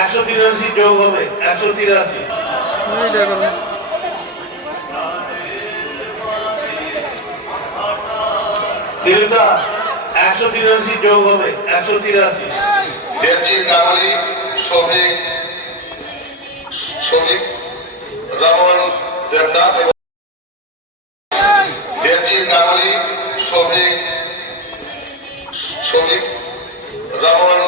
একশো তিরাশি যোগ হবে, একশো তিরাশি। দেবতা একশো তিরাশি যোগ হবে, একশো তিরাশি। দেবজি গাঙ্গুলি সৌভিক সৌভিক রমন দেবনাথ এবং দেবজি রমন